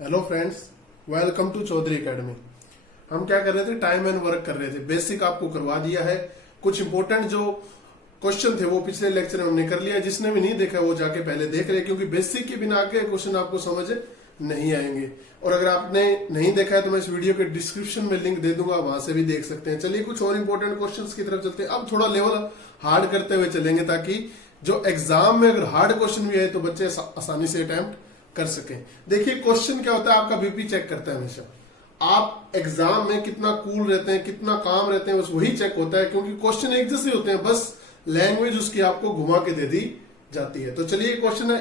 Hello friends, welcome to Chaudhary academy. हम क्या कर रहे थे, टाइम एंड वर्क कर रहे थे। बेसिक आपको करवा दिया है। कुछ इंपॉर्टेंट जो क्वेश्चन थे वो पिछले लेक्चर में हमने कर लिया। जिसने भी नहीं देखा वो जाके पहले देख रहे, क्योंकि बेसिक के बिना आगे क्वेश्चन आपको समझ नहीं आएंगे। और अगर आपने नहीं देखा है तो मैं इस वीडियो के डिस्क्रिप्शन में लिंक दे दूंगा, वहां से भी देख सकते हैं। चलिए कुछ और इंपॉर्टेंट क्वेश्चंस की तरफ चलते हैं। अब थोड़ा लेवल हार्ड करते हुए चलेंगे, ताकि जो एग्जाम में अगर हार्ड क्वेश्चन भी आए तो बच्चे आसानी से अटेम्प्ट कर सके। देखिए क्वेश्चन क्या होता है, आपका बीपी चेक करता है हमेशा। आप एग्जाम में कितना कूल रहते हैं, कितना काम रहते हैं, बस वही चेक होता है, क्योंकि क्वेश्चन एक जैसे होते हैं, बस लैंग्वेज उसकी आपको घुमा के दे दी जाती है। तो चलिए क्वेश्चन है,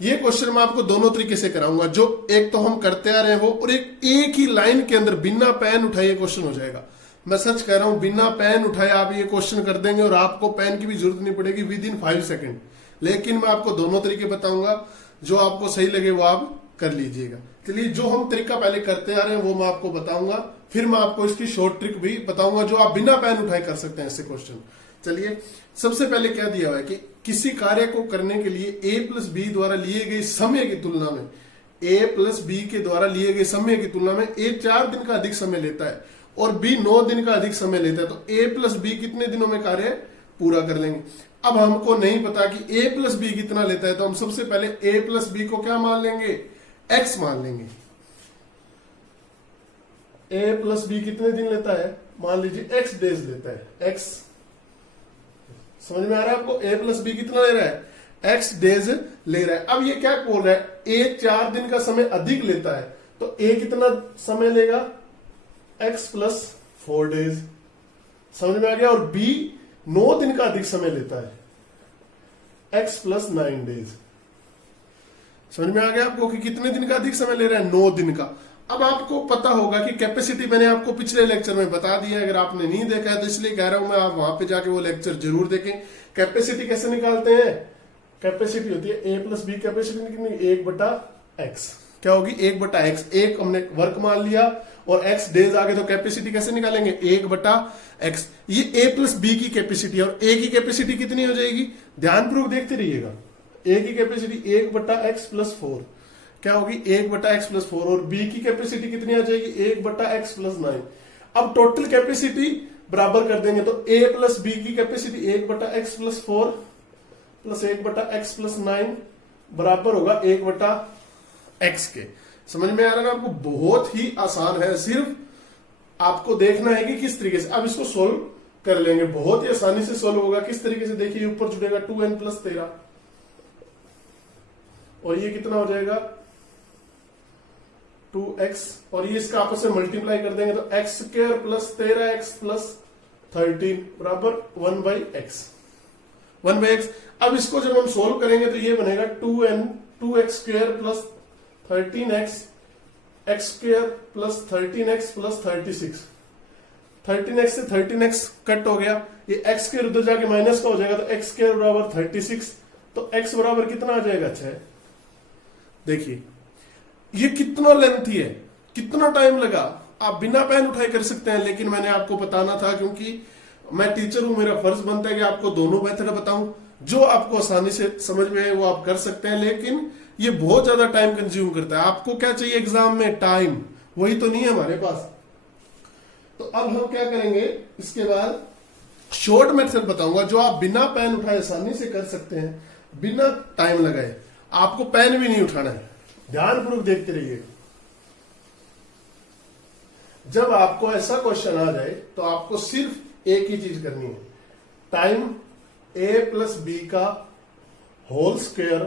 ये क्वेश्चन मैं आपको दोनों तरीके से कराऊंगा। जो एक तो हम करते आ रहे हैं वो, और एक ही लाइन के अंदर बिना पेन उठाए क्वेश्चन हो जाएगा। मैं सच कह रहा हूं, बिना पेन उठाए आप ये क्वेश्चन कर देंगे और आपको पेन की भी जरूरत नहीं पड़ेगी विद इन 5 सेकेंड। लेकिन मैं आपको दोनों तरीके बताऊंगा, जो आपको सही लगे वो आप कर लीजिएगा। चलिए जो हम तरीका पहले करते आ रहे हैं वो मैं आपको बताऊंगा, फिर मैं आपको इसकी शॉर्ट ट्रिक भी बताऊंगा जो आप बिना पेन उठाए कर सकते हैं ऐसे क्वेश्चन। चलिए सबसे पहले क्या दिया हुआ है कि किसी कार्य को करने के लिए a प्लस बी द्वारा लिए गए समय की तुलना में, a प्लस बी के द्वारा लिए गए समय की तुलना में a 4 दिन का अधिक समय लेता है और b 9 दिन का अधिक समय लेता है, तो a प्लस बी कितने दिनों में कार्य पूरा कर लेंगे। अब हमको नहीं पता कि a प्लस बी कितना लेता है, तो हम सबसे पहले a प्लस बी को क्या मान लेंगे, x मान लेंगे। a प्लस बी कितने दिन लेता है, मान लीजिए x डेज लेता है। x समझ में आ रहा है आपको, a प्लस बी कितना ले रहा है, x डेज ले रहा है। अब ये क्या बोल रहा है, a 4 दिन का समय अधिक लेता है, तो a कितना समय लेगा, x प्लस 4 डेज। समझ में आ गया। और b 9 दिन का अधिक समय लेता है, x प्लस 9 डेज। समझ में आ गया आपको कि कितने दिन का अधिक समय ले रहा है, 9 दिन का। अब आपको पता होगा कि कैपेसिटी मैंने आपको पिछले लेक्चर में बता दिया है। अगर आपने नहीं देखा है तो इसलिए कह रहा हूं मैं, आप वहां पे जाके वो लेक्चर जरूर देखें। कैपेसिटी कैसे निकालते हैं, कैपेसिटी होती है a प्लस बी, कैपेसिटी कितनी, 1/x। क्या होगी, 1/x। एक हमने वर्क मान लिया और x डेज आ गए, तो कैपेसिटी कैसे निकालेंगे, 1/x। ये a प्लस बी की कैपेसिटी, और a की कैपेसिटी कितनी हो जाएगी, ध्यानपूर्वक देखते रहिएगा। a की कैपेसिटी 1/x प्लस 4 क्या होगी, 1/x प्लस 4, और b की कैपेसिटी कितनी आ जाएगी, 1/x प्लस 9। अब टोटल कैपेसिटी बराबर कर देंगे, तो a प्लस बी की capacity 1/x plus 4 plus 1/x plus 9 बराबर होगा 1/x के। समझ में आ रहा है ना आपको, बहुत ही आसान है, सिर्फ आपको देखना है कि किस तरीके से। अब इसको सोल्व कर लेंगे, बहुत ही आसानी से सोल्व होगा। किस तरीके से, देखिए ऊपर जुड़ेगा 2n प्लस 13, और ये कितना हो जाएगा 2x, और ये इसका आपस में मल्टीप्लाई कर देंगे, तो x² प्लस 13x प्लस 13 बराबर 1/x। अब इसको जब हम सोल्व करेंगे तो ये बनेगा 2x² plus 13x, x² plus 13x plus 36। 13x से 13x कट हो गया, ये x के उधर जाके माइनस का हो जाएगा, तो x² बराबर 36, तो x बराबर कितना आ जाएगा, 6। देखिए ये कितना लेंथी है, कितना टाइम लगा। आप बिना पेन उठाए कर सकते हैं, लेकिन मैंने आपको बताना था, क्योंकि मैं टीचर हूं, मेरा फर्ज बनता है कि आपको दोनों मेथड बताऊं। जो आपको आसानी से समझ में आए वो आप कर सकते हैं, लेकिन ये बहुत ज्यादा टाइम कंज्यूम करता है। आपको क्या चाहिए एग्जाम में, टाइम, वही तो नहीं है हमारे पास। तो अब हम क्या करेंगे, इसके बाद शॉर्ट मेथड बताऊंगा जो आप बिना पेन उठाए आसानी से कर सकते हैं, बिना टाइम लगाए। आपको पेन भी नहीं उठाना है, ध्यानपूर्वक देखते रहिए। जब आपको ऐसा क्वेश्चन आ जाए तो आपको सिर्फ एक ही चीज करनी है, टाइम a प्लस बी का होल स्क्वायर,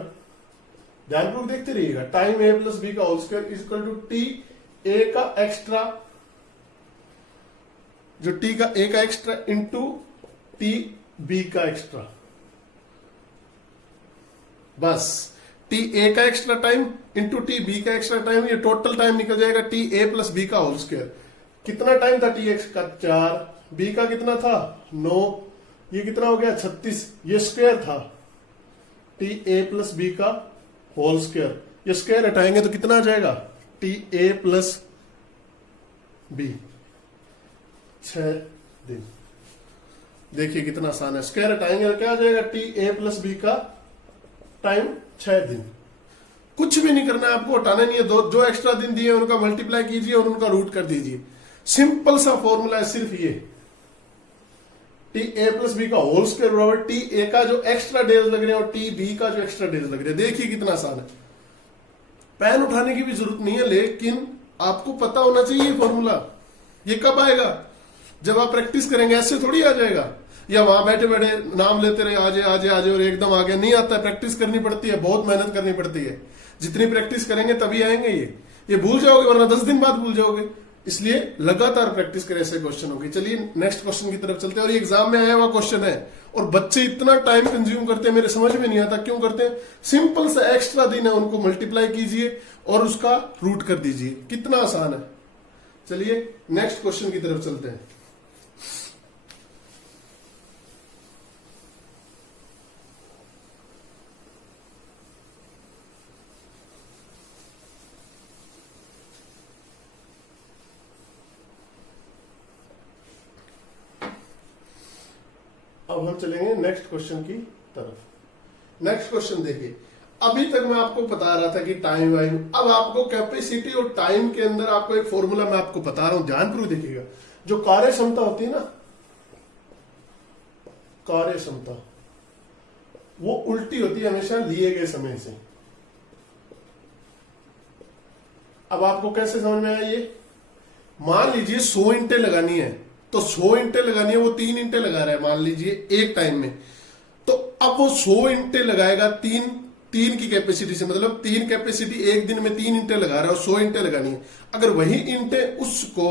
ध्यानपूर्वक देखते रहिएगा। टाइम a प्लस बी का whole square is equal to T a का एक्स्ट्रा, जो t का a का एक्स्ट्रा इंटू टी b का एक्स्ट्रा। बस टी ए का extra time into T B का एक्स्ट्रा टाइम, ये टोटल टाइम निकल जाएगा टी ए प्लस बी का होल स्क्वायर। कितना टाइम था, टी एक्स का 4, बी का कितना था 9, ये कितना हो गया 36, ये स्क्वायर था टी ए प्लस बी का होल स्क्वायर। ये स्क्वायर हटाएंगे तो कितना आ जाएगा, टी ए प्लस बी 6 दिन। देखिए कितना आसान है, स्क्वायर हटाएंगे तो क्या आ जाएगा, टी ए प्लस बी का टाइम 6 दिन। कुछ भी नहीं करना है आपको, हटाना नहीं है। दो जो एक्स्ट्रा दिन दिए उनका मल्टीप्लाई कीजिए और उनका रूट कर दीजिए। सिंपल सा फॉर्मूला है सिर्फ ये, टी ए प्लस बी का होल स्क्वायर बराबर टी ए का जो एक्स्ट्रा डेज लग रहे हैं और टी बी का जो एक्स्ट्रा डेज लग रहे हैं। देखिए कितना आसान है, पेन उठाने की भी जरूरत नहीं है, लेकिन आपको पता होना चाहिए फॉर्मूला। ये कब आएगा? जब आप प्रैक्टिस करेंगे, ऐसे थोड़ी आ जाएगा, या वहां बैठे बैठे नाम लेते रहे आजे आजे आजे और एकदम आ गया। नहीं आता है, प्रैक्टिस करनी पड़ती है, बहुत मेहनत करनी पड़ती है। जितनी प्रैक्टिस करेंगे तभी आएंगे। ये भूल जाओगे, वरना 10 दिन बाद भूल जाओगे। इसलिए लगातार प्रैक्टिस करें ऐसे क्वेश्चन होगी। चलिए नेक्स्ट क्वेश्चन की तरफ चलते हैं। और ये एग्जाम में आया हुआ क्वेश्चन है और बच्चे इतना टाइम कंज्यूम करते हैं, मेरे समझ में नहीं आता क्यों करते हैं। सिंपल सा एक्स्ट्रा दिन है, उनको मल्टीप्लाई कीजिए और उसका रूट कर दीजिए। कितना आसान है। चलिए नेक्स्ट क्वेश्चन की तरफ चलते हैं। अब हम चलेंगे नेक्स्ट क्वेश्चन की तरफ। नेक्स्ट क्वेश्चन देखिए, अभी तक मैं आपको बता रहा था कि टाइम वाइम, अब आपको कैपेसिटी और टाइम के अंदर आपको एक फॉर्मूला मैं आपको बता रहा हूं, ध्यानपूर्वक देखिएगा। जो कार्य क्षमता होती है ना, कार्य क्षमता वो उल्टी होती है हमेशा लिए गए समय से। अब आपको कैसे समझ में आया ये? मान लीजिए 100 ईंटें लगानी है, तो 100 ईंटें लगानी है, वो 3 ईंटें लगा रहा है मान लीजिए एक टाइम में। तो अब वो 100 ईंटें लगाएगा तीन की कैपेसिटी से, मतलब 3 कैपेसिटी, एक दिन में 3 ईंटें लगा रहा है और 100 ईंटें लगानी है। अगर वही ईंटें उसको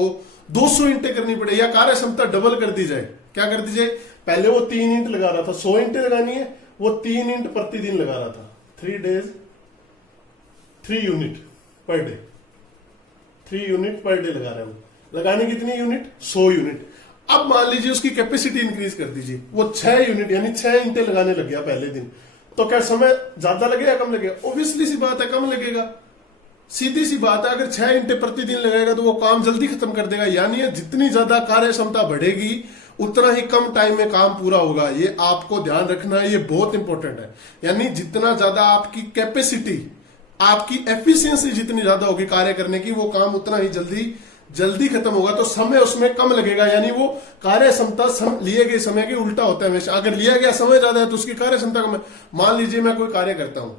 200 ईंटें करनी पड़े या कार्य क्षमता डबल कर दी जाए, क्या कर दी जाए? पहले वो 3 ईंट लगा रहा था, 100 ईंटें लगानी है, वो 3 ईंट प्रतिदिन लगा रहा था। 3 days 3 unit per day, 3 unit per day लगा रहा है वो। लगाने कितनी यूनिट? 100 यूनिट। अब मान लीजिए उसकी कैपेसिटी इंक्रीज कर दीजिए, वो 6 यूनिट यानी 6 ईंटें लगाने लग गया पहले दिन। तो क्या समय ज्यादा लगेगा कम लगेगा? ऑब्वियसली सी बात है कम लगेगा, सीधी सी बात है। अगर 6 ईंटें प्रतिदिन लगाएगा तो वो काम जल्दी खत्म कर देगा। यानी जितनी ज्यादा कार्य क्षमता बढ़ेगी उतना ही कम टाइम में काम पूरा होगा। ये आपको ध्यान रखना है, ये बहुत इंपॉर्टेंट है। यानी जितना ज्यादा आपकी कैपेसिटी, आपकी एफिशिएंसी जितनी ज्यादा होगी कार्य करने की, वो काम उतना ही जल्दी खत्म होगा, तो समय उसमें कम लगेगा। यानी वो कार्य क्षमता लिए गए समय के उल्टा होता है हमेशा। अगर लिया गया समय ज्यादा है तो उसकी कार्य क्षमता कम है। मान लीजिए मैं कोई कार्य करता हूं,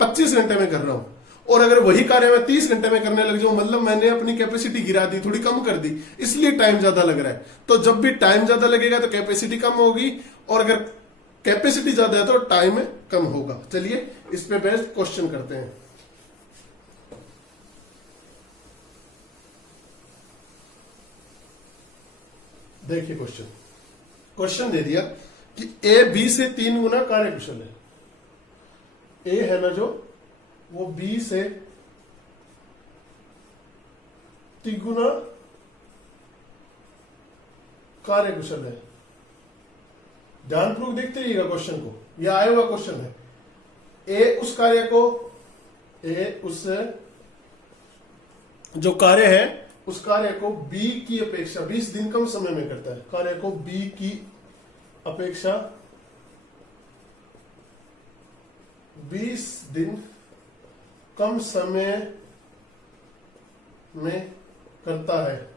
25 घंटे में कर रहा हूं, और अगर वही कार्य मैं 30 घंटे में करने लग जाऊं, मतलब मैंने अपनी कैपेसिटी गिरा दी, थोड़ी कम कर दी, इसलिए टाइम ज्यादा लग रहा है। तो जब भी टाइम ज्यादा लगेगा तो कैपेसिटी कम होगी, और अगर कैपेसिटी ज्यादा है तो टाइम कम होगा। चलिए इस पे बेस्ट क्वेश्चन करते हैं। देखिए क्वेश्चन दे दिया कि ए बी से 3 गुना कार्यकुशल है। ए है ना जो, वो बी से 3 गुना कार्यकुशल है। ध्यानपूर्वक देखते रहिएगा क्वेश्चन को, यह आया हुआ क्वेश्चन है। ए उस कार्य को, उस जो कार्य है उस कार्य को बी की अपेक्षा 20 दिन कम समय में करता है। कार्य को बी की अपेक्षा 20 दिन कम समय में करता है।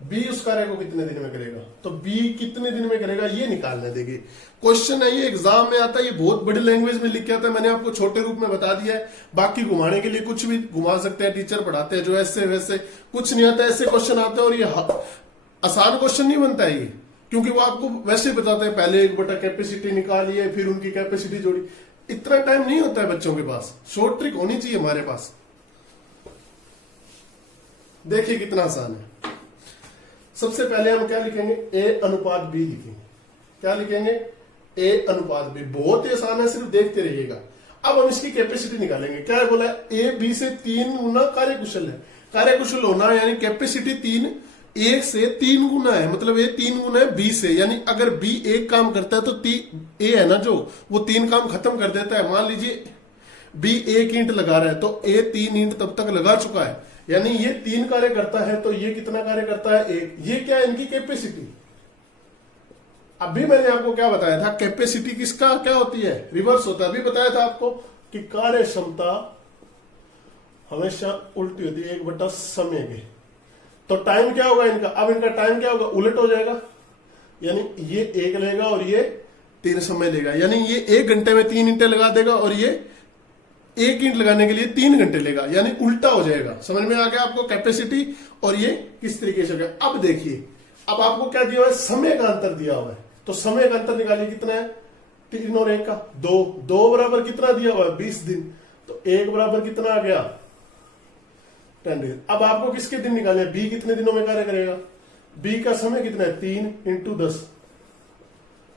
बी उस कार्य को कितने दिन में करेगा? तो बी कितने दिन में करेगा ये निकालना। देखिए क्वेश्चन है, ये एग्जाम में आता है, ये बहुत बड़ी लैंग्वेज में लिख के आता है। मैंने आपको छोटे रूप में बता दिया है, बाकी घुमाने के लिए कुछ भी घुमा सकते हैं, टीचर पढ़ाते हैं जो ऐसे वैसे, कुछ नहीं आता, ऐसे क्वेश्चन आते हैं। और ये आसान क्वेश्चन नहीं बनता है ये, क्योंकि वो आपको वैसे बताते हैं, पहले एक बटा कैपेसिटी निकालिए, फिर उनकी कैपेसिटी जोड़ी। इतना टाइम नहीं होता है बच्चों के पास, शॉर्ट ट्रिक होनी चाहिए हमारे पास। देखिए कितना आसान है। सबसे पहले हम क्या लिखेंगे? ए अनुपात बी लिखेंगे। क्या लिखेंगे? ए अनुपात बी। बहुत ही आसान है, सिर्फ देखते रहिएगा। अब हम इसकी कैपेसिटी निकालेंगे। क्या बोला है? ए बी से 3 गुना कार्यकुशल है। कार्यकुशल होना यानी कैपेसिटी 3 ए से 3 गुना है, मतलब ए 3 गुना है बी से। यानी अगर बी एक काम करता है तो ए है ना जो, वो 3 काम खत्म कर देता है। मान लीजिए बी 1 ईंट लगा रहा है तो ए 3 ईंट तब तक लगा चुका है। यानी ये 3 कार्य करता है तो ये कितना कार्य करता है? 1। ये क्या है? इनकी कैपेसिटी। अभी मैंने आपको क्या बताया था? कैपेसिटी किसका क्या होती है? रिवर्स होता है। अभी बताया था आपको कि कार्य क्षमता हमेशा उल्टी होती है 1/समय के। तो टाइम क्या होगा इनका, अब इनका टाइम क्या होगा, उलट हो जाएगा। यानी ये 1 लेगा और ये 3 समय लेगा, यानी ये 1 घंटे में 3 ईंटें लगा देगा और ये 1 ईंट लगाने के लिए 3 घंटे लेगा, यानी उल्टा हो जाएगा। समझ में आ गया आपको कैपेसिटी और ये किस तरीके से हो गया। अब देखिए, अब आपको क्या दिया हुआ है, समय का अंतर दिया हुआ है। तो समय का अंतर निकालिए, कितना है, 3 और 1 का 2, 2 बराबर कितना दिया हुआ है, 20 दिन। तो 1 बराबर कितना आ गया, 10 डेज। अब आपको किसके दिन निकालने, बी कितने दिनों में कार्य करेगा, बी का समय कितना है, 3 × 10,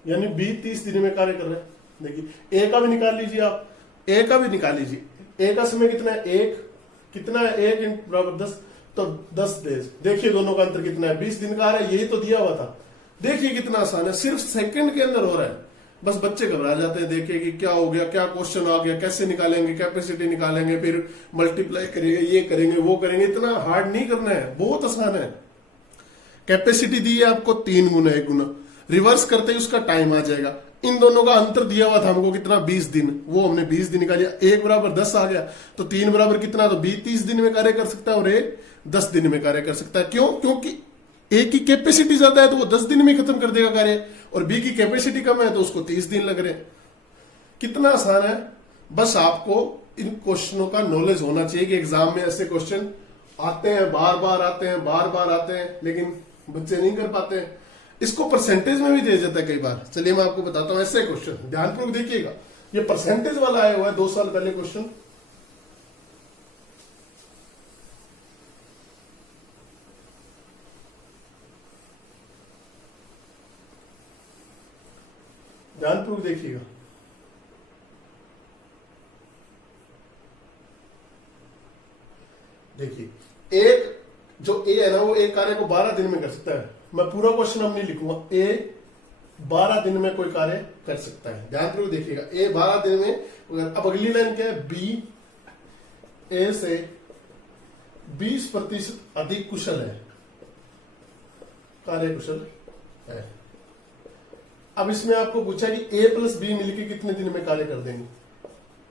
यानी बी 30 दिन में कार्य कर रहा है। देखिए ए का भी निकाल लीजिए आप, ए का भी निकाल लीजिए। ए का समय कितना है, 1 कितना है, 1 बराबर 10, तो 10 डेज। देखिए दोनों का अंतर कितना है, 20 दिन का आ रहा है, यही तो दिया हुआ था। देखिए कितना आसान है, सिर्फ सेकंड के अंदर हो रहा है। बस बच्चे घबरा जाते हैं, देखिए कि क्या हो गया, क्या क्वेश्चन आ गया, कैसे निकालेंगे, कैपेसिटी निकालेंगे, फिर मल्टीप्लाई करेंगे, ये करेंगे, वो करेंगे। इतना हार्ड नहीं करना है, बहुत आसान है। कैपेसिटी दी है आपको 3 गुना 1 गुना, रिवर्स करते ही उसका टाइम आ जाएगा। इन दोनों का अंतर दिया हुआ था हमको कितना, 20 दिन, वो हमने 20 दिन निकालिया। 1 बराबर 10 आ गया, तो 3 बराबर कितना, तो बी 30 दिन में कार्य कर सकता है और ए 10 दिन में कार्य कर सकता है। क्यों, क्योंकि ए की कैपेसिटी ज्यादा है तो वो 10 दिन में खत्म कर देगा कार्य, और बी की कैपेसिटी कम है तो उसको 30 दिन लग रहे हैं। कितना आसान है, बस आपको इन क्वेश्चनों का नॉलेज होना चाहिए कि एग्जाम में ऐसे क्वेश्चन आते हैं, बार बार आते हैं, बार बार आते हैं, लेकिन बच्चे नहीं कर पाते हैं। इसको परसेंटेज में भी दिया जाता है कई बार। चलिए मैं आपको बताता हूं ऐसे क्वेश्चन, ध्यानपूर्वक देखिएगा। ये परसेंटेज वाला आया हुआ है 2 साल पहले क्वेश्चन। ध्यानपूर्वक देखिएगा। देखिए एक जो ए है ना, वो एक कार्य को 12 दिन में कर सकता है। मैं पूरा क्वेश्चन अब नहीं लिखूंगा। ए 12 दिन में कोई कार्य कर सकता है, ध्यानपूर्वक देखिएगा। ए 12 दिन में। अब अगली लाइन क्या है, बी ए से 20% अधिक कुशल है, कार्य कुशल है। अब इसमें आपको पूछा कि ए प्लस बी मिलकर कितने दिन में कार्य कर देंगे।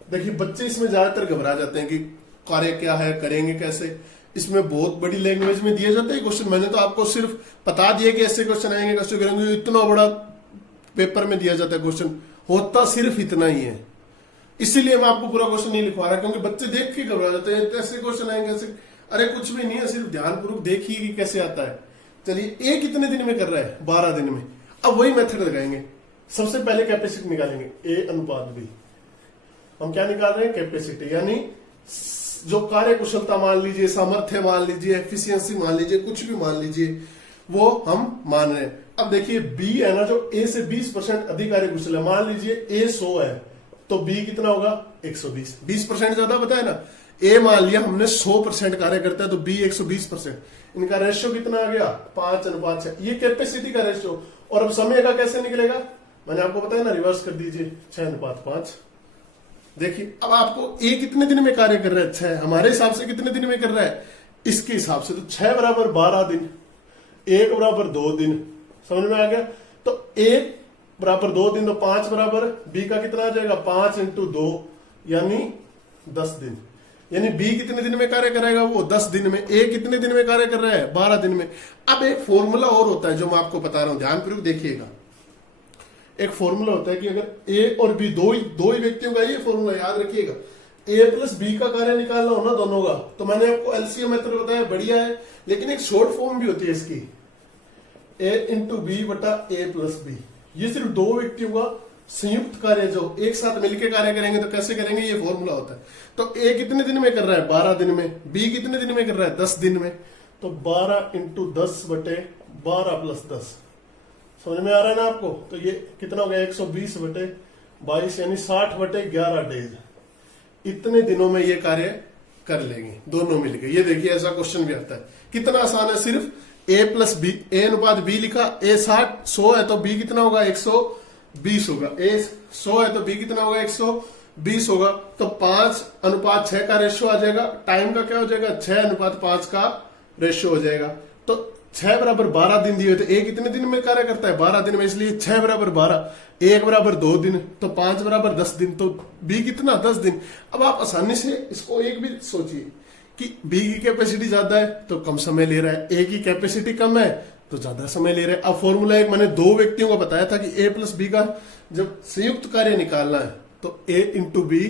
देखिए बच्चे इसमें ज्यादातर घबरा जाते हैं कि कार्य क्या है, करेंगे कैसे। इसमें बहुत बड़ी लैंग्वेज में दिया जाता है क्वेश्चन। मैंने तो आपको सिर्फ बता दिया कि ऐसे क्वेश्चन आएंगे, कैसे करेंगे। इतना बड़ा पेपर में दिया जाता है क्वेश्चन, होता सिर्फ इतना ही है। इसीलिए मैं आपको पूरा क्वेश्चन नहीं लिखवा रहा, क्योंकि बच्चे देख के घबरा जाते हैं, ऐसे क्वेश्चन आएंगे ऐसे। अरे कुछ भी नहीं है, सिर्फ ध्यानपूर्वक देखिए कि कैसे आता है। चलिए ए कितने दिन में कर रहा है, 12 दिन में। अब वही मेथड लगाएंगे। सबसे पहले कैपेसिटी निकालेंगे, ए अनुपात बी। हम क्या निकाल रहे हैं, कैपेसिटी, यानी जो कार्य कुशलता मान लीजिए, सामर्थ्य मान लीजिए, एफिशिएंसी मान लीजिए, कुछ भी मान लीजिए, वो हम मान रहे हैं। अब देखिए बी है ना, जो ए से 20% अधिक कार्य कुशल है। मान लीजिए ए 100 है तो बी कितना होगा, 120। 20% ज्यादा बताया ना। ए मान लिया हमने 100% कार्य करता है तो बी 120%। इनका रेशियो कितना आ गया, 5:6। ये कैपेसिटी का रेशियो। और अब समय का कैसे निकलेगा, मैंने आपको बताया ना, रिवर्स कर दीजिए, 6:5। देखिए अब आपको ए कितने दिन में कार्य कर रहा है, 6। हमारे हिसाब से कितने दिन में कर रहा है, इसके हिसाब से तो 6 बराबर 12 दिन, 1 बराबर 2 दिन। समझ में आ गया। तो 1 बराबर 2 दिन, तो 5 बराबर बी का कितना आ जाएगा, 5 × 2 यानी 10 दिन। यानी बी कितने दिन में कार्य करेगा, वो 10 दिन में। ए कितने दिन में कार्य कर रहा है, 12 दिन में। अब एक फॉर्मूला और होता है जो मैं आपको बता रहा हूं, ध्यानपूर्वक देखिएगा। एक फॉर्मूला होता है कि अगर ए और बी दो ही व्यक्तियों का, ये फॉर्मूला याद रखिएगा। ए प्लस बी का कार्य निकालना हो ना दोनों का, तो मैंने आपको एलसीएम मेथड बताया, बढ़िया है। लेकिन एक शॉर्ट फॉर्म भी होती है इसकी, ए इंटू बी बटा ए प्लस बी। ये सिर्फ 2 व्यक्तियों का संयुक्त कार्य जो एक साथ मिलकर कार्य करेंगे तो कैसे करेंगे, ये फॉर्मूला होता है। तो ए कितने दिन में कर रहा है, 12 दिन में। बी कितने दिन में कर रहा है, 10 दिन में। तो 12 × 10 बटे 12 + 10। समझ में आ रहा है ना आपको। तो ये कितना हो गया, 120 बटे 22, यानी 60 बटे 11 डेज। इतने दिनों में ये कार्य कर लेंगे दोनों मिलकर। ये देखिए ऐसा क्वेश्चन भी आता है, कितना आसान है। सिर्फ ए प्लस बी, ए अनुपात बी लिखा। ए 100 है तो बी कितना होगा, 120 होगा। ए 100 है तो बी कितना होगा, 120 होगा। तो 5:6 का रेशियो आ जाएगा। टाइम का क्या हो जाएगा, 6:5 का रेशियो हो जाएगा। तो 6 बराबर 12 दिन दिए, तो ए कितने दिन में कार्य करता है? 12 दिन में, इसलिए 6 बराबर 12, 1 बराबर 2 दिन, तो 5 बराबर 10 दिन, तो बी कितना? 10 दिन। अब आप आसानी से इसको एक भी सोचिए कि बी की कैपेसिटी ज्यादा है तो कम समय ले रहा है, ए की कैपेसिटी कम है तो ज्यादा समय ले रहा है। अब फॉर्मूला एक मैंने 2 व्यक्तियों को बताया था कि ए प्लस बी का जब संयुक्त कार्य निकालना है तो ए इंटू बी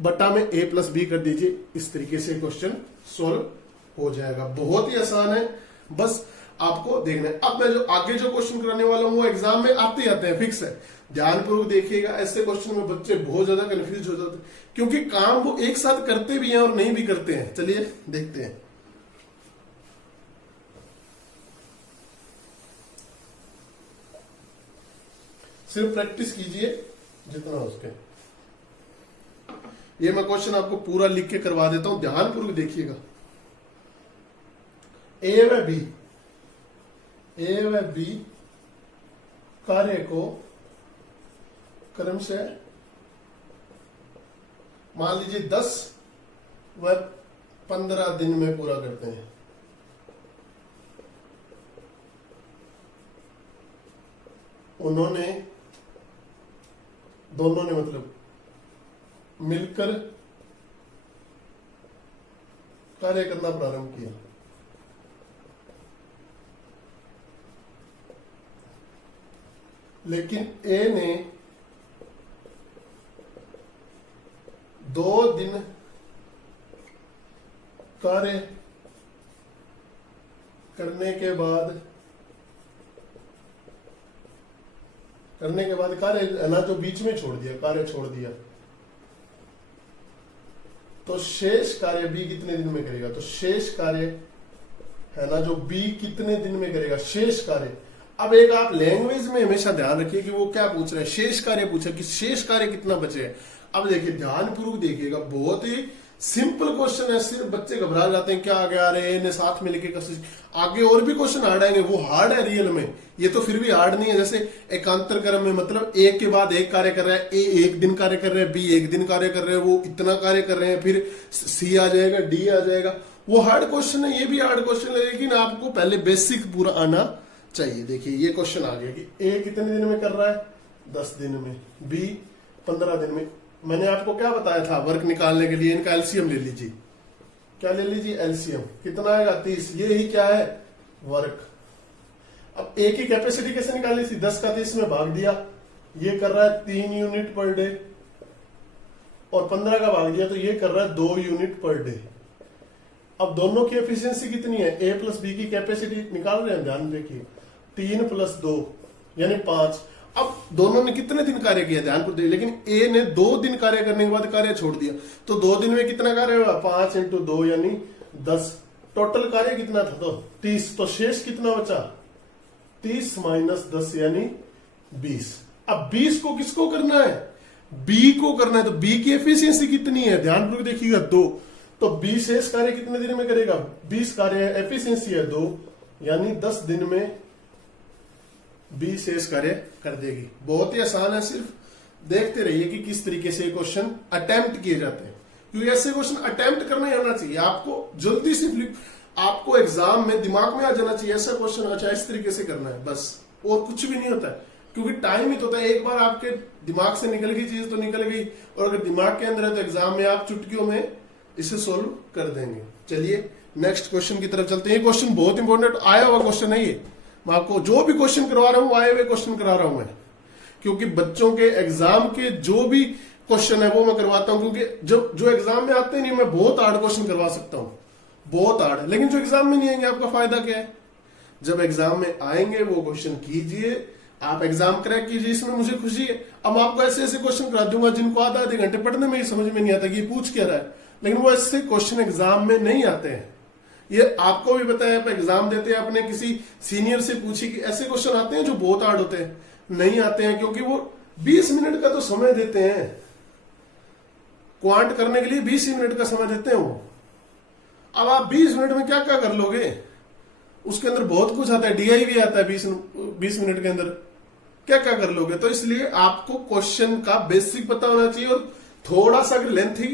बटा में ए प्लस बी कर दीजिए, इस तरीके से क्वेश्चन सोल्व हो जाएगा। बहुत ही आसान है, बस आपको देखना है। अब मैं जो आगे जो क्वेश्चन कराने वाला हूं वो एग्जाम में आते हैं, फिक्स है। ध्यानपूर्वक देखिएगा, ऐसे क्वेश्चन में बच्चे बहुत ज्यादा कंफ्यूज हो जाते हैं क्योंकि काम वो एक साथ करते भी हैं और नहीं भी करते हैं। चलिए देखते हैं। सिर्फ प्रैक्टिस कीजिए जितना हो सके। ये मैं क्वेश्चन आपको पूरा लिख के करवा देता हूं, ध्यानपूर्वक देखिएगा। ए व बी कार्य को क्रम से मान लीजिए 10 व 15 दिन में पूरा करते हैं। उन्होंने, दोनों ने मतलब मिलकर कार्य करना प्रारंभ किया। लेकिन ए ने 2 दिन कार्य करने के बाद कार्य ना जो बीच में छोड़ दिया, कार्य छोड़ दिया, तो शेष कार्य बी कितने दिन में करेगा? तो शेष कार्य है ना जो बी कितने दिन में करेगा, शेष कार्य। अब एक आप लैंग्वेज में हमेशा ध्यान रखिए कि वो क्या पूछ रहा है, शेष कार्य पूछा कि शेष कार्य कितना बचे है। अब देखिए ध्यानपूर्वक देखिएगा, बहुत ही सिंपल क्वेश्चन है, सिर्फ बच्चे घबरा जाते हैं क्या आ गया, अरे ने साथ में लेके कैसे। आगे और भी क्वेश्चन हार्ड आएंगे, वो हार्ड है रियल में, ये तो फिर भी हार्ड नहीं है। जैसे एकांतर क्रम में मतलब एक के बाद एक कार्य कर रहा है, ए 1 दिन कार्य कर रहे हैं, बी 1 दिन कार्य कर रहे हैं, वो इतना कार्य कर रहे हैं, फिर सी आ जाएगा, डी आ जाएगा, वो हार्ड क्वेश्चन है, ये भी हार्ड क्वेश्चन है, लेकिन आपको पहले बेसिक पूरा आना चाहिए। देखिए ये क्वेश्चन आ गया कि ए कितने दिन में कर रहा है? 10 दिन में, बी 15 दिन में। मैंने आपको क्या बताया था वर्क निकालने के लिए? इनका एलसीएम ले लीजिए। क्या ले लीजिए? एलसीएम। कितना आएगा? 30। ये ही क्या है? वर्क। अब ए की कैपेसिटी कैसे निकाली थी? 10 का 30 में भाग दिया, ये कर रहा है 3 यूनिट पर डे, और 15 का भाग दिया तो ये कर रहा है 2 यूनिट पर डे। अब दोनों की एफिशिएंसी कितनी है? ए प्लस बी की कैपेसिटी निकाल रहे हैं, ध्यान देखिए, 3 + 2 यानी 5। अब दोनों ने कितने दिन कार्य किया? ध्यान को देखिए, लेकिन ए ने 2 दिन कार्य करने के बाद कार्य छोड़ दिया, तो 2 दिन में कितना कार्य हुआ? 5 × 2 यानी 10। टोटल कार्य कितना था? तो 30। तो शेष कितना बचा? 30 - 10 यानी 20। अब 20 को किसको करना है? बी को करना है। तो बी की एफिशिएंसी कितनी है? ध्यानपूर्वक देखिएगा, 2। तो 20 शेष कार्य कितने दिन में करेगा? 20 कार्य है, एफिशिएंसी है 2, यानी 10 दिन में 20 शेष कार्य कर देगी। बहुत ही आसान है, सिर्फ देखते रहिए कि किस तरीके से क्वेश्चन अटेम्प्ट किए जाते हैं, क्योंकि ऐसे क्वेश्चन अटेम्प्ट करना ही आना चाहिए आपको, जल्दी से आपको एग्जाम में दिमाग में आ जाना चाहिए ऐसा क्वेश्चन, अच्छा इस तरीके से करना है, बस और कुछ भी नहीं होता है, क्योंकि टाइम ही तो होता है। एक बार आपके दिमाग से निकल गई चीज तो निकल गई, और अगर दिमाग के अंदर है तो एग्जाम में आप चुटकियों में इसे सोल्व कर देंगे। चलिए नेक्स्ट क्वेश्चन की तरफ चलते हैं। ये क्वेश्चन बहुत इंपॉर्टेंट आया हुआ क्वेश्चन है, ये मैं आपको जो भी क्वेश्चन करवा रहा हूं आए हुए क्वेश्चन करा रहा हूं मैं, क्योंकि बच्चों के एग्जाम के जो भी क्वेश्चन है वो मैं करवाता हूं, क्योंकि जो एग्जाम में आते नहीं मैं बहुत हार्ड क्वेश्चन करवा सकता हूं, बहुत हार्ड, लेकिन जो एग्जाम में नहीं आएंगे आपका फायदा क्या है? जब एग्जाम में आएंगे वो क्वेश्चन कीजिए, आप एग्जाम क्रैक कीजिए, इसमें मुझे खुशी है। अब आपको ऐसे ऐसे क्वेश्चन करा दूंगा जिनको आधे घंटे पढ़ने में ही समझ में नहीं आता कि ये पूछ क्या रहा है, लेकिन वो ऐसे क्वेश्चन एग्जाम में नहीं आते हैं। ये आपको भी पता है, आप एग्जाम देते हैं अपने किसी सीनियर से पूछिए कि ऐसे क्वेश्चन आते हैं जो बहुत हार्ड होते हैं, नहीं आते हैं, क्योंकि वो 20 मिनट का तो समय देते हैं क्वांट करने के लिए, 20 मिनट का समय देते हैं वो। अब आप 20 मिनट में क्या क्या कर लोगे? उसके अंदर बहुत कुछ आता है, डीआई भी आता है 20 मिनट के अंदर, क्या क्या कर लोगे? तो इसलिए आपको क्वेश्चन का बेसिक पता होना चाहिए, और थोड़ा सा अगर लेंथी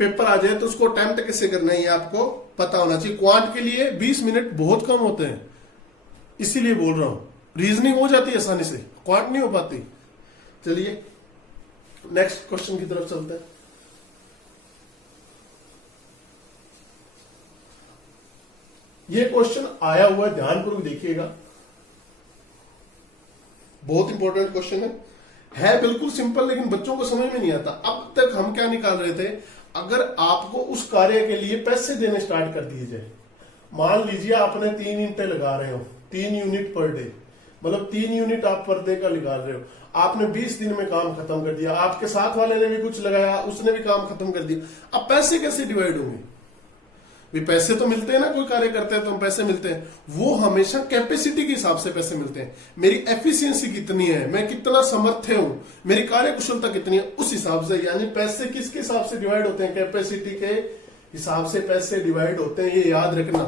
पेपर आ जाए तो उसको अटेम्प्ट कैसे करना है ये आपको पता होना चाहिए। क्वांट के लिए 20 मिनट बहुत कम होते हैं, इसीलिए बोल रहा हूं, रीजनिंग हो जाती है आसानी से, क्वांट नहीं हो पाती। चलिए नेक्स्ट क्वेश्चन की तरफ चलते हैं। ये क्वेश्चन आया हुआ है, ध्यानपूर्वक देखिएगा, बहुत इंपॉर्टेंट क्वेश्चन है बिल्कुल सिंपल, लेकिन बच्चों को समझ में नहीं आता। अब तक हम क्या निकाल रहे थे, अगर आपको उस कार्य के लिए पैसे देने स्टार्ट कर दिए जाए, मान लीजिए आपने 3 ईंटें लगा रहे हो, 3 यूनिट पर डे, मतलब 3 यूनिट आप पर डे का निकाल रहे हो, आपने 20 दिन में काम खत्म कर दिया, आपके साथ वाले ने भी कुछ लगाया, उसने भी काम खत्म कर दिया। अब पैसे कैसे डिवाइड होंगे? भी पैसे तो मिलते हैं ना, कोई कार्य करते हैं तो हम पैसे मिलते हैं, वो हमेशा कैपेसिटी के हिसाब से पैसे मिलते हैं। मेरी एफिशिएंसी कितनी है, मैं कितना समर्थ हूं, मेरी कार्य कुशलता कितनी है, उस हिसाब से, यानी पैसे किसके हिसाब से डिवाइड होते हैं? कैपेसिटी के हिसाब से पैसे डिवाइड होते हैं, ये याद रखना।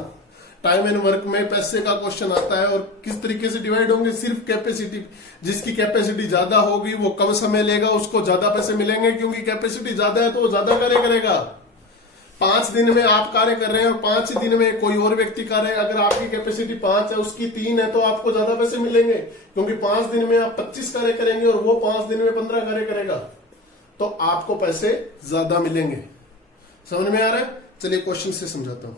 टाइम एंड वर्क में पैसे का क्वेश्चन आता है, और किस तरीके से डिवाइड होंगे? सिर्फ कैपेसिटी, जिसकी कैपेसिटी ज्यादा होगी वो कम समय लेगा, उसको ज्यादा पैसे मिलेंगे, क्योंकि कैपेसिटी ज्यादा है तो वो ज्यादा कार्य करेगा। 5 दिन में आप कार्य कर रहे हैं और 5 दिन में कोई और व्यक्ति कार्य, अगर आपकी कैपेसिटी 5 है उसकी 3 है तो आपको ज्यादा पैसे मिलेंगे, क्योंकि 5 दिन में आप 25 कार्य करेंगे और वो 5 दिन में 15 कार्य करेगा, तो आपको पैसे ज्यादा मिलेंगे। समझ में आ रहा है? चलिए क्वेश्चन से समझाता हूं।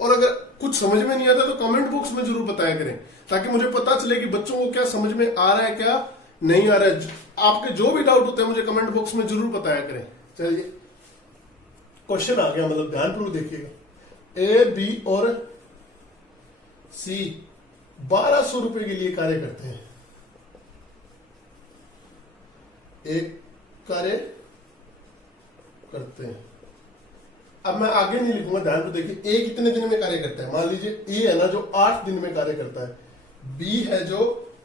और अगर कुछ समझ में नहीं आता तो कमेंट बॉक्स में जरूर बताया करें, ताकि मुझे पता चले कि बच्चों को क्या समझ में आ रहा है, क्या नहीं आ रहा है। आपके जो भी डाउट होते हैं मुझे कमेंट बॉक्स में जरूर बताया करें। चलिए क्वेश्चन आ गया, मतलब ध्यानपूर्वक देखिएगा। ए, बी और सी 1200 रुपए के लिए कार्य करते हैं। एक कार्य करते हैं, अब मैं आगे नहीं लिखूंगा, ध्यान से देखिए। ए कितने दिन में कार्य करता है? मान लीजिए ए है ना जो 8 दिन में कार्य करता है, बी है जो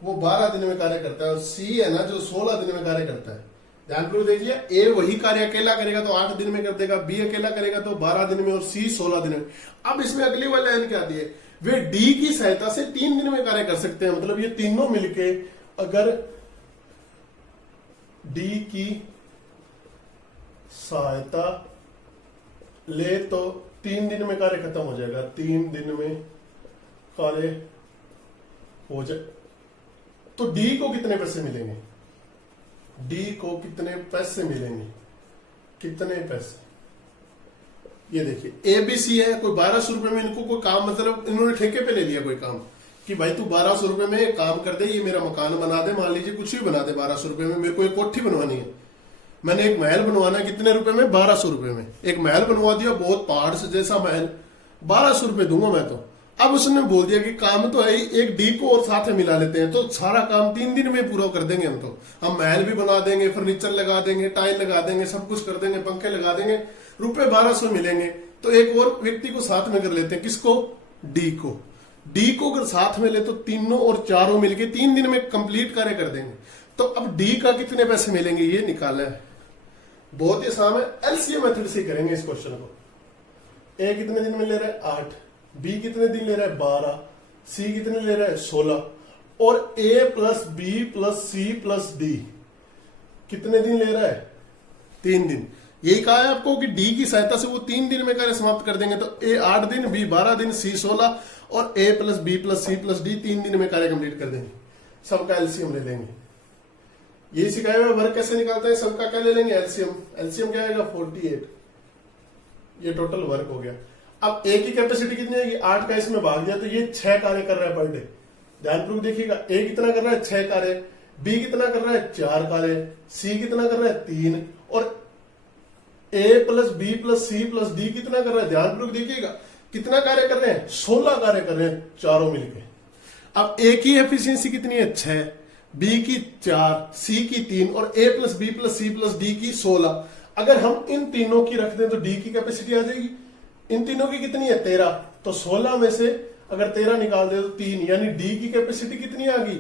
वो 12 दिन में कार्य करता है, और सी है ना जो 16 दिन में कार्य करता है। ध्यानपूर्वक देखिए, ए वही कार्य अकेला करेगा तो 8 दिन में कर देगा, बी अकेला करेगा तो 12 दिन में, और सी 16 दिन में। अब इसमें अगली वाली लाइन क्या आती है? वे डी की सहायता से 3 दिन में कार्य कर सकते हैं। मतलब ये तीनों मिलके अगर डी की सहायता ले तो 3 दिन में कार्य खत्म हो जाएगा, 3 दिन में कार्य हो जाए। तो डी को कितने पैसे मिलेंगे? डी को कितने पैसे मिलेंगे? कितने पैसे? ये देखिए ए बी सी है, कोई 1200 रुपए में इनको कोई काम, मतलब इन्होंने ठेके पे ले लिया कोई काम कि भाई तू 1200 रुपए में काम कर दे, ये मेरा मकान बना दे, मान लीजिए कुछ भी बना दे 1200 रुपए में। मेरे को एक कोठी बनवानी है, मैंने एक महल बनवाना है, कितने रुपए में? 1200 रुपए में। एक महल बनवा दिया, बहुत पहाड़ से जैसा महल, 1200 रुपए दूंगा मैं तो। अब उसने बोल दिया कि काम तो है ही, एक डी को और साथ में मिला लेते हैं तो सारा काम 3 दिन में पूरा कर देंगे हम। तो हम महल भी बना देंगे, फर्नीचर लगा देंगे, टाइल लगा देंगे, सब कुछ कर देंगे, पंखे लगा देंगे, रुपए 1200 मिलेंगे। तो एक और व्यक्ति को साथ में कर लेते हैं, किसको? डी को। डी को अगर साथ में ले तो तीनों और चारों मिलके 3 दिन में कंप्लीट कार्य कर देंगे। तो अब डी का कितने पैसे मिलेंगे ये निकालना है, बहुत ही आसान है। एलसीएम मेथड से करेंगे इस क्वेश्चन को। ए कितने दिन में ले रहा है? 8, बी कितने दिन ले रहा है? 12, सी कितने ले रहा है? 16, और A plus B plus C plus D कितने दिन ले रहा है? 3 दिन। यही कहा है आपको कि डी की सहायता से वो 3 दिन में कार्य समाप्त कर देंगे। तो ए 8 दिन, बी 12 दिन, सी 16, और A plus B plus C plus D 3 दिन में कार्य कंप्लीट कर देंगे। सबका एलसीएम ले लेंगे। ये सिखाया हुआ वर्क कैसे निकालते हैं, सबका क्या ले लेंगे? एलसीएम। एलसीएम क्या आएगा? 48। ये टोटल वर्क हो गया। अब ए की कैपेसिटी कितनी आएगी? 8 का इसमें भाग दिया तो ये 6 कार्य कर रहा है पर डे। ध्यानपूर्वक देखिएगा, ए कितना कर रहा है? 6 कार्य, बी कितना कर रहा है? 4 कार्य, सी कितना कर रहा है? 3, और A plus B plus C plus D कितना कर रहा है? ध्यानपूर्वक देखिएगा, कितना कार्य कर रहे हैं? 16 कार्य कर रहे हैं चारों मिलके। अब ए की एफिशिएंसी कितनी है? 6, बी की 4, सी की 3, और A plus B plus C plus D की 16। अगर हम इन तीनों की रख दें तो डी की कैपेसिटी आ जाएगी। इन तीनों की कितनी है? 13। तो 16 में से अगर 13 निकाल दे तो 3, यानी डी की कैपेसिटी कितनी आ गई?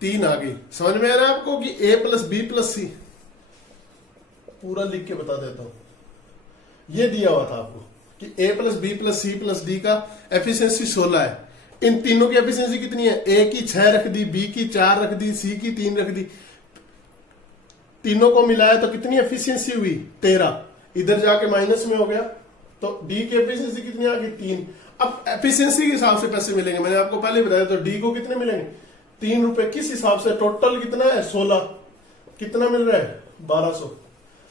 3 आ गई। समझ में आ रहा है आपको कि ए प्लस बी प्लस सी? पूरा लिख के बता देता हूं। ये दिया हुआ था आपको कि A plus B plus C plus D का एफिशिएंसी 16 है। इन तीनों की एफिशिएंसी कितनी है? ए की 6 रख दी, बी की 4 रख दी, सी की 3 रख दी। तीनों को मिलाया तो कितनी एफिशिएंसी हुई? 13। इधर जाके माइनस में हो गया, तो डी की एफिशिएंसी कितनी आ गई 3। अब एफिशिएंसी के हिसाब से पैसे मिलेंगे, मैंने आपको पहले बताया, तो डी को कितने मिलेंगे 3 रुपए। किस हिसाब से, टोटल कितना है 16, कितना मिल रहा है 1200।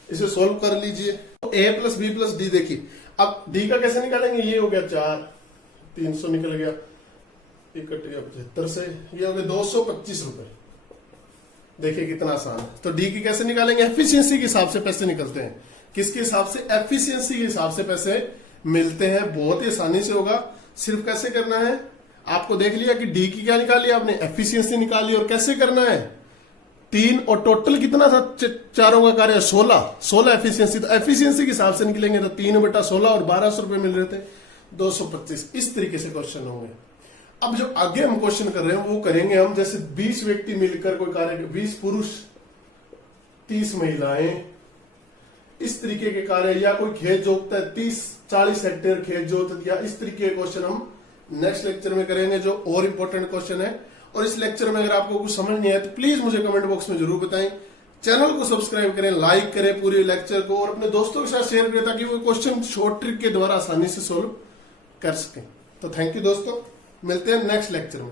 इसे सोल्व कर लीजिए। तो ए प्लस बी प्लस डी देखिए, अब डी का कैसे निकालेंगे, ये हो गया 4, 300 निकल गया, ये कट गया 75 से, ये हो गया 225 रुपए। देखिए कितना आसान है। तो डी की कैसे निकालेंगे, एफिशिएंसी के हिसाब से पैसे निकलते हैं। किसके हिसाब से, एफिशिएंसी के हिसाब से पैसे मिलते हैं। बहुत ही आसानी से होगा, सिर्फ कैसे करना है, आपको देख लिया कि डी की क्या निकाली आपने, एफिशिएंसी निकाली। और कैसे करना है, 3 और टोटल कितना था चारों का कार्य 16 एफिशिएंसी। तो एफिशिएंसी के हिसाब से निकलेंगे तो 3/16 और 1200 रुपए मिल रहे थे 225। इस तरीके से क्वेश्चन होंगे। अब जो आगे हम क्वेश्चन कर रहे हैं वो करेंगे हम, जैसे 20 व्यक्ति मिलकर कोई कार्य, 20 पुरुष 30 महिलाएं, इस तरीके के कार्य, या कोई खेत जोतता है 30-40 हेक्टेयर खेत जोत दिया। इस तरीके के क्वेश्चन हम नेक्स्ट लेक्चर में करेंगे, जो और इंपॉर्टेंट क्वेश्चन है। और इस लेक्चर में अगर आपको कुछ समझ नहीं आया तो प्लीज मुझे कमेंट बॉक्स में जरूर बताएं। चैनल को सब्सक्राइब करें, लाइक करें पूरे लेक्चर को, और अपने दोस्तों के साथ शेयर करें ताकि वो क्वेश्चन शॉर्ट ट्रिक के द्वारा आसानी से सोल्व कर सकें। तो थैंक यू दोस्तों, मिलते हैं नेक्स्ट लेक्चर में।